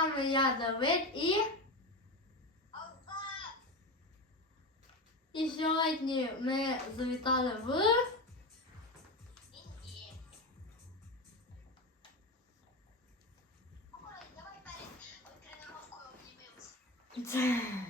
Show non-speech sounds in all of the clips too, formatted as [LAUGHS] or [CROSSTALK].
вами я Давид і. І сьогодні ми завітали в. Це... [LAUGHS]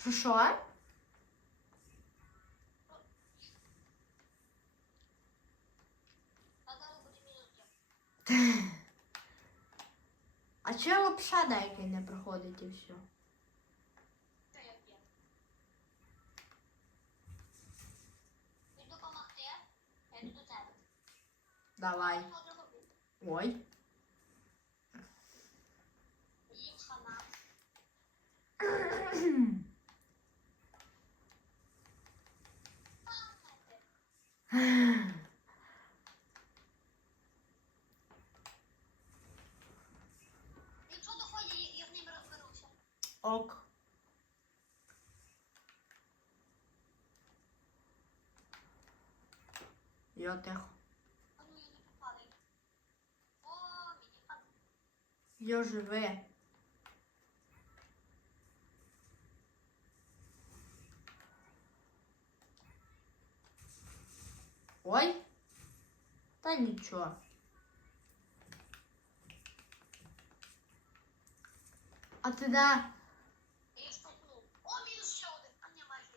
Що що? А чого лапша деякий не проходить і все? Давай. Ой. Якщо доходять, я з ними розберуся. Ок. Я тихо. Я живе. Ой. Та нічого. А ти де? О, мінус ще один. А ні, майже.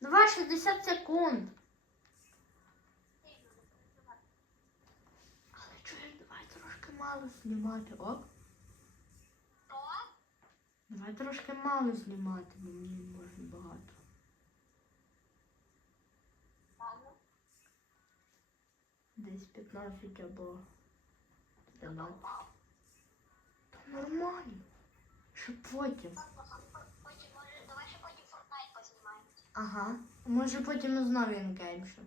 Давай 60 секунд. Але чуєш, давай трошки мало знімати, ок? Давай трошки мало знімати, бо мені можна багато. Десь 15 або 13. Та нормально. Що потім. Потім, може, давай ще потім Fortnite познімаємо. Ага. Може потім знову інгеймше.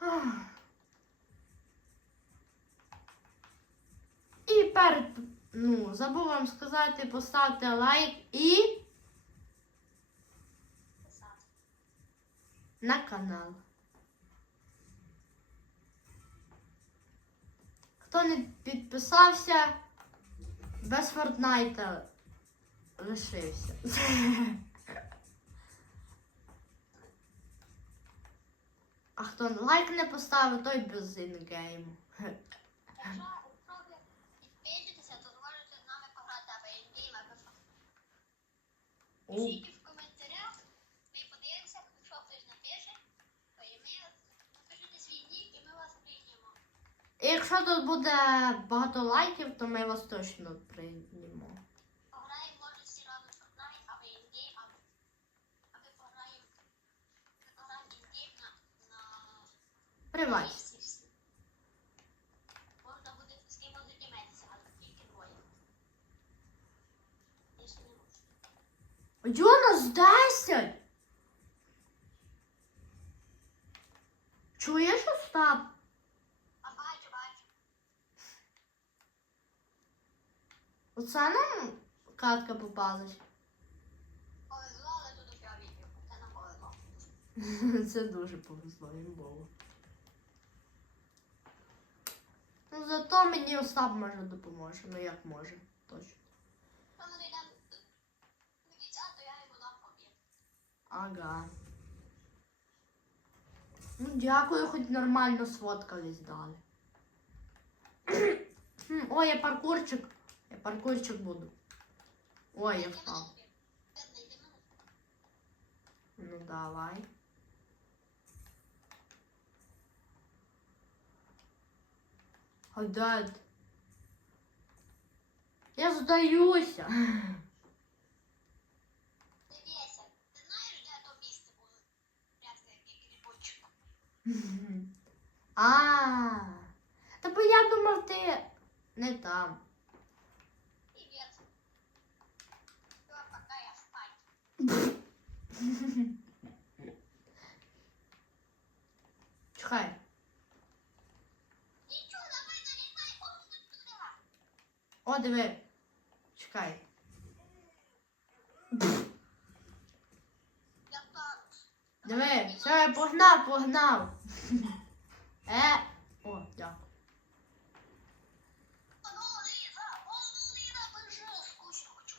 Ах. І перед, ну, забув вам сказати, поставте лайк і на канал. Хто не підписався, без Фортнайта лишився. [LAUGHS] А хто лайк не поставив, той без інгейму. [LAUGHS] Пишіть в коментарях, ми подивимося, якщо хтось напише, то і ми свій нік, і ми вас приймемо. І якщо тут буде багато лайків, то ми вас точно приймемо. Пограємо, може, всі разом Fortnite, або індейм, або, або пограємо, на, на. місці всі. Можна буде з ким задіметися, але тільки двоє. Якщо не можна. Йонас 10! Чуєш, Остап? Бачу, бачу. Оце нам катка попалась. Повезло, але тут усе відео. Це нам повезло. [LAUGHS] Це дуже повезло, їм було. Ну, зато мені Остап може допоможе. Ну як може, точно. Ага. Ну, дякую, хоч нормально сфоткались дали. Хм, Ой, я паркурчик. Я паркурчик буду. Ой, я впав. Ну давай. Гадать. Я здаюся. [LAUGHS] А. Та бо я думав, ти не там. Привіт. Все, пока я спать. [LAUGHS] Чекай. Нічого, давай туди. О, диви. Чекай. Я так. Диви, все, я погнав, погнав. [LAUGHS] Е. О, дякую. Ну, Ліза, ну, Ліза, бежи. Скучно, хочу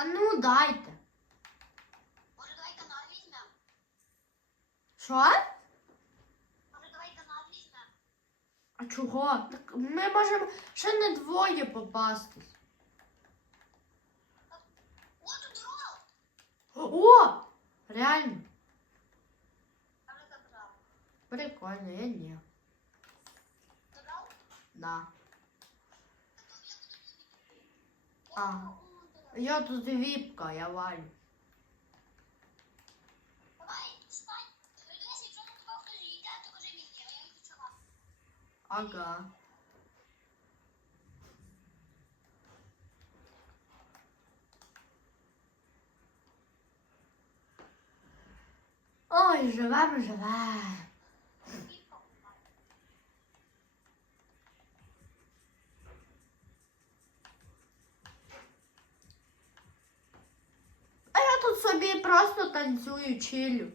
Та ну дайте. Может, давай канал возьмем? Що? Может, давай канал возьмем? А чого? Так ми можемо ще не двоє попастись. Вот тут ролл. О! Реально. Я уже забрал. Прикольно, я ні. Забрал? Да. А. Я тут віпка, я валю. Ага. Ой, живем, живем. А я тут собі просто танцюю, чилю.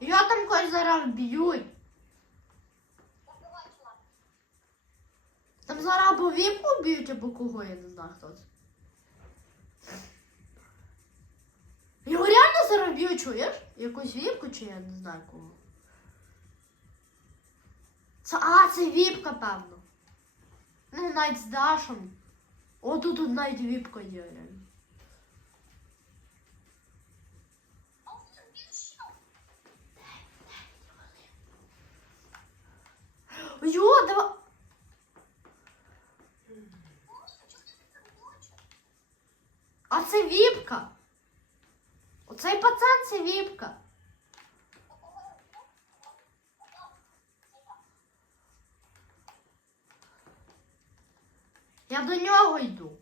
Я там когось зараз б'ють. Там зараз або віпку б'ють, або кого, я не знаю хто це. Його реально зараз б'ють, чуєш? Якусь віпку чи я не знаю кого. Це, а, це віпка, певно. Ну, навіть з Дашем. О, тут, тут навіть віпка є. реально. Йо, давай. А це віпка. Оцей пацан це віпка. до нього йду.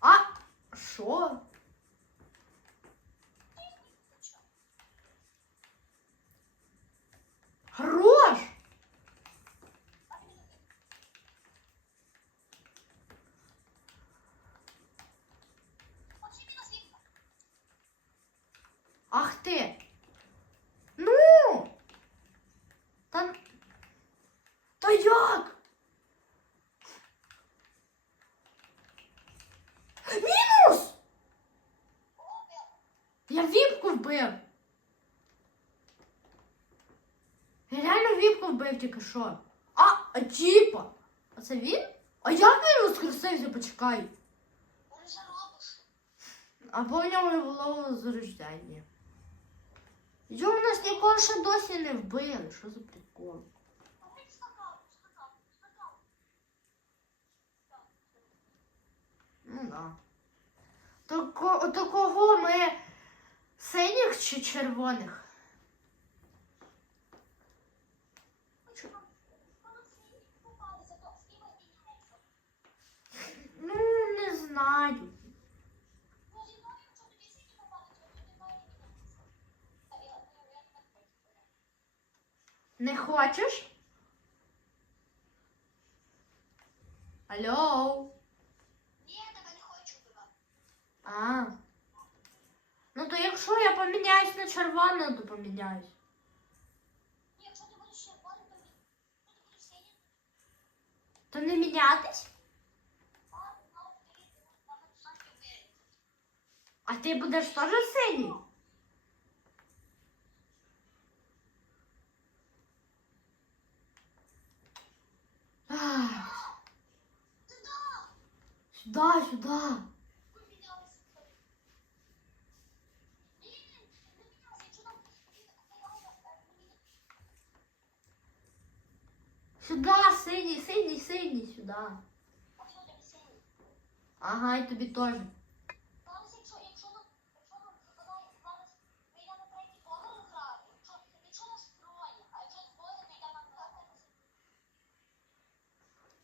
А що? Грош? Ах ти! Вбив тільки що. А, а тіпа. А це він? А як він воскресився? Почекай. Або в нього було зарождення. Йо, нас ніколи ще досі не вбили. Що за прикол? Ну да. То, ко- то кого ми синіх чи червоних? знаю. Не хочеш? Алло? Ні, я тебе не хочу вбивати. А. Ну то якщо я поміняюсь на червону, то поміняюсь. Ні, якщо ти будеш червоним, то ні. Якщо ти будеш синім, То не мінятись? А ти будеш теж синій? Ах, Ти да! Сюда, сюда. Помінялися. Ні, не мінялися, якщо нам Сюда, синій, синій, синій, сюда. А що тобі синій? Ага, і тобі теж.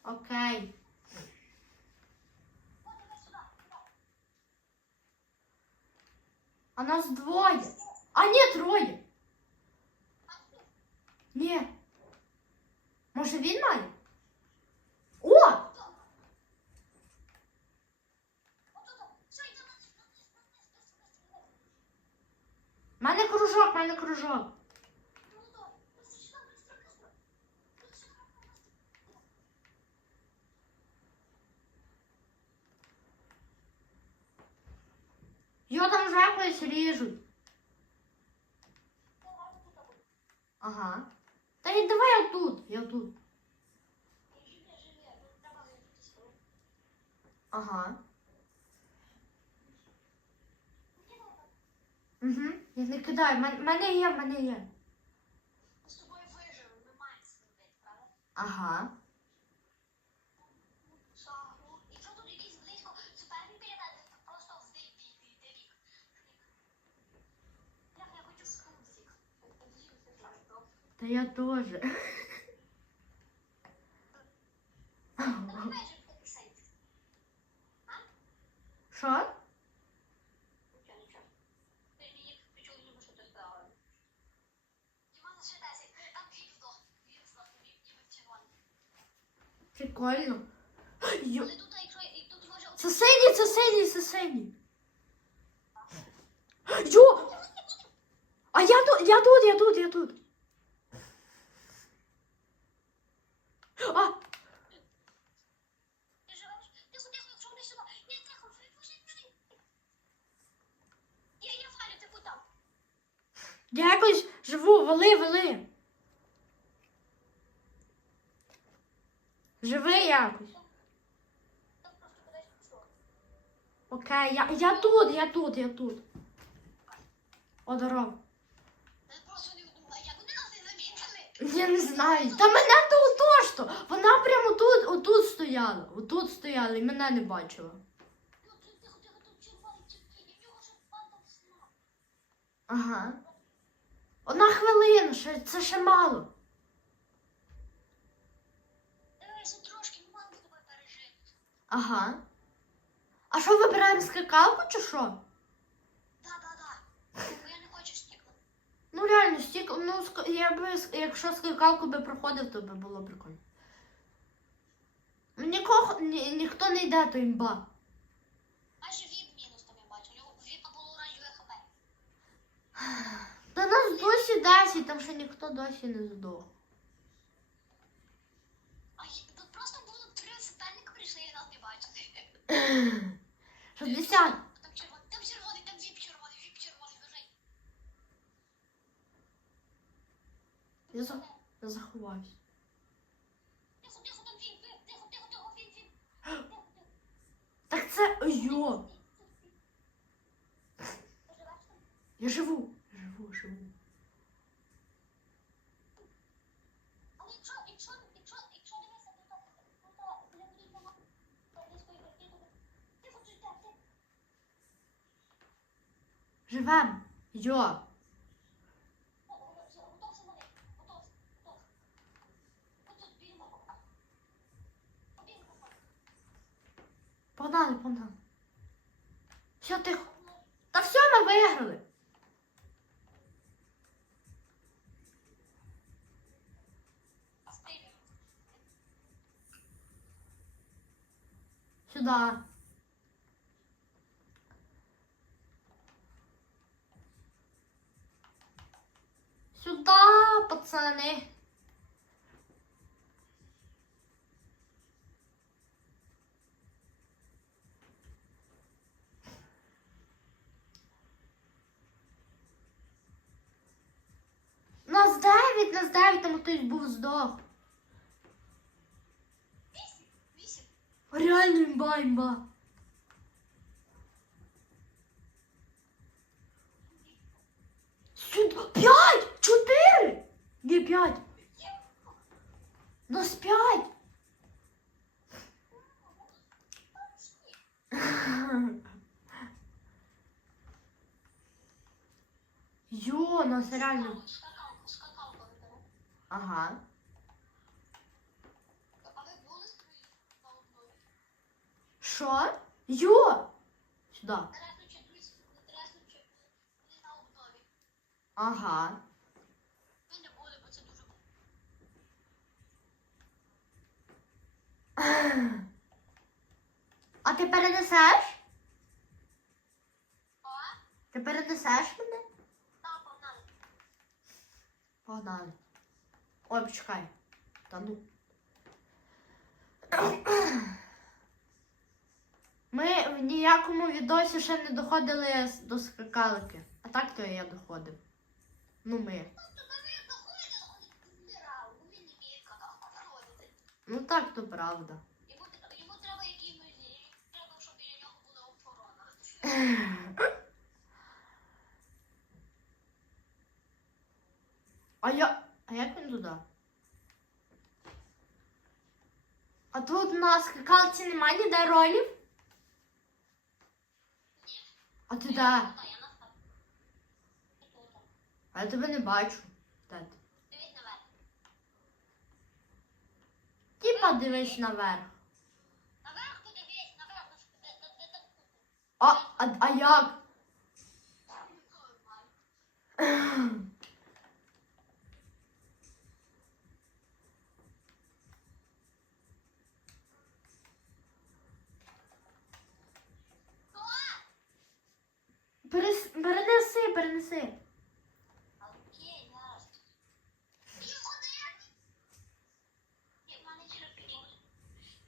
Окей. От, давай сюди, сюди. А нас двоє. А ні, троє. А ти? Ні. Може він має? О! Отут. Все, йдемо вниз, вниз, вниз, вниз, вниз, вниз. В мене кружок, в мене кружок. Його там вже якось ріжуть. Ага. Та й давай я тут. Я тут. Ага. Угу. Я не кидаю. Мен- мене є, мене є. З тобою зробити, правда? Ага. Здох, ніби ніби червоний. Прикольно. Йо. Це синій, це. Йо! А я тут, я тут, я тут, я тут. А, Ти живеш? Тихо, тихо, якщо вони сюди. Ні, тихо, ви пошли, пішли. Я, я валю, ти куди? Я якось живу, вали, вали. Живи якось. Окей, я, я тут, я тут, я тут. О, здорово. Я не знаю. Та мене то отож то. Вона прямо тут, отут стояла. Отут стояла і мене не бачила. Ага. Одна хвилина, це ще мало. Дивися, трошки, з тобою пережити. Ага. А що вибираємо скакалку чи що? Да, да, да. Бо я не хочу стікла. Ну реально, стік, ну я би, якщо скакалку би проходив, то би було прикольно. Нікого, ні, ніхто не йде, то імба. Майже віп мінус там я бачу. У нього віпа було оранжеве хп. Та нас досі 10, там ще ніхто досі не здох. А й- тут просто було три суперника прийшли і нас не бачили. 60. Там червоний, там червоний, там віп червоний, віп червоний, біжить. Я, за... я заховаюсь. Тихо, тихо, там віп, віп, тихо, тихо, тихо, віп, віп. Тихо, тихо. Так це. Йо! Я. Живу, живу. Але якщо, якщо, якщо, якщо дивися, то так, то так, біля будуть дома, то близької картини, то тихо, тихо, тихо, тихо. Живем. Йо. О, о, все, Готовся на них, готовся, готовся. Отут, біля мене. Побіг, побіг. Погнали, погнали. Все, тихо. Та все, ми виграли. Сюда. Сюда, пацаны. Нас дев'ять, нас дев'ять, там хтось був здох. Реально імба, імба. П'ять. Нас п'ять. Йо, нас реально. Скакалку виберу. Ага. Що? Йо! Обнові. Ага. Ми не були, бо це дуже А ти перенесеш? А? Ти перенесеш мене? Так, погнали. Погнали. Ой, почекай. Та ну. Ми в ніякому відосі ще не доходили до скакалки. А так то я доходив. Ну ми. Ну так то правда. А я. А як він туди? А тут на скакалці немає ніде ролів? А ти де? А я тебе не бачу. Де ти? Дивись наверх. Тіпа дивись. Наверх подивись, наверх, де, де, де, де, А, а, а як? Перес... Перенеси, перенеси. Окей, зараз. Пів один. Я в мене терпіння.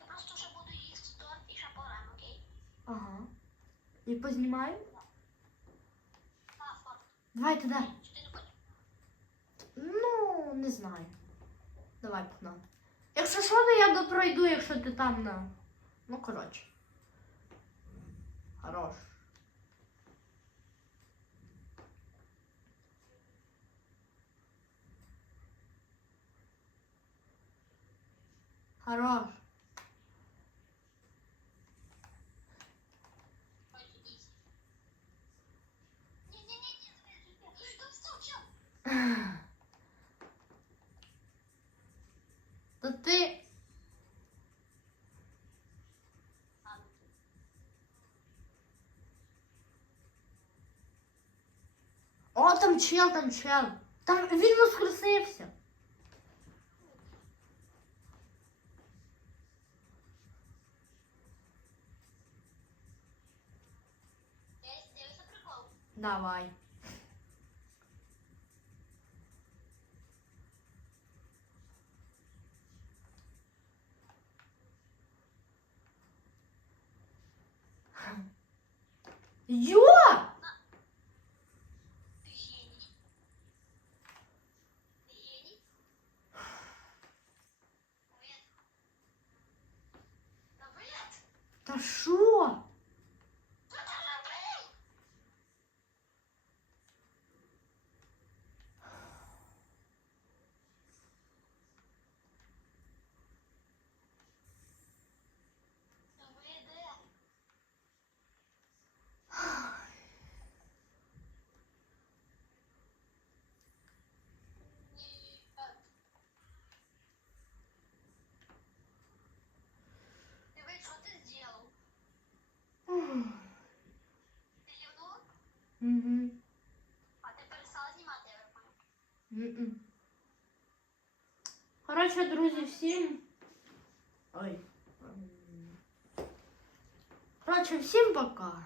Я просто ще буду їсти торт і ще пограємо, окей? Ага. І познімаю? Давай туди. Ну, не знаю. Давай погнали. Якщо що, то я допройду, якщо ти там на. Ну, коротше. Хорош. Хорош. там чел, там чел. Там він воскресився. Давай. Йо! Угу. А ти перестала знімати, я так понял. М-м. Коротше, друзі, всім. Ой. М. Коротше, всім пока.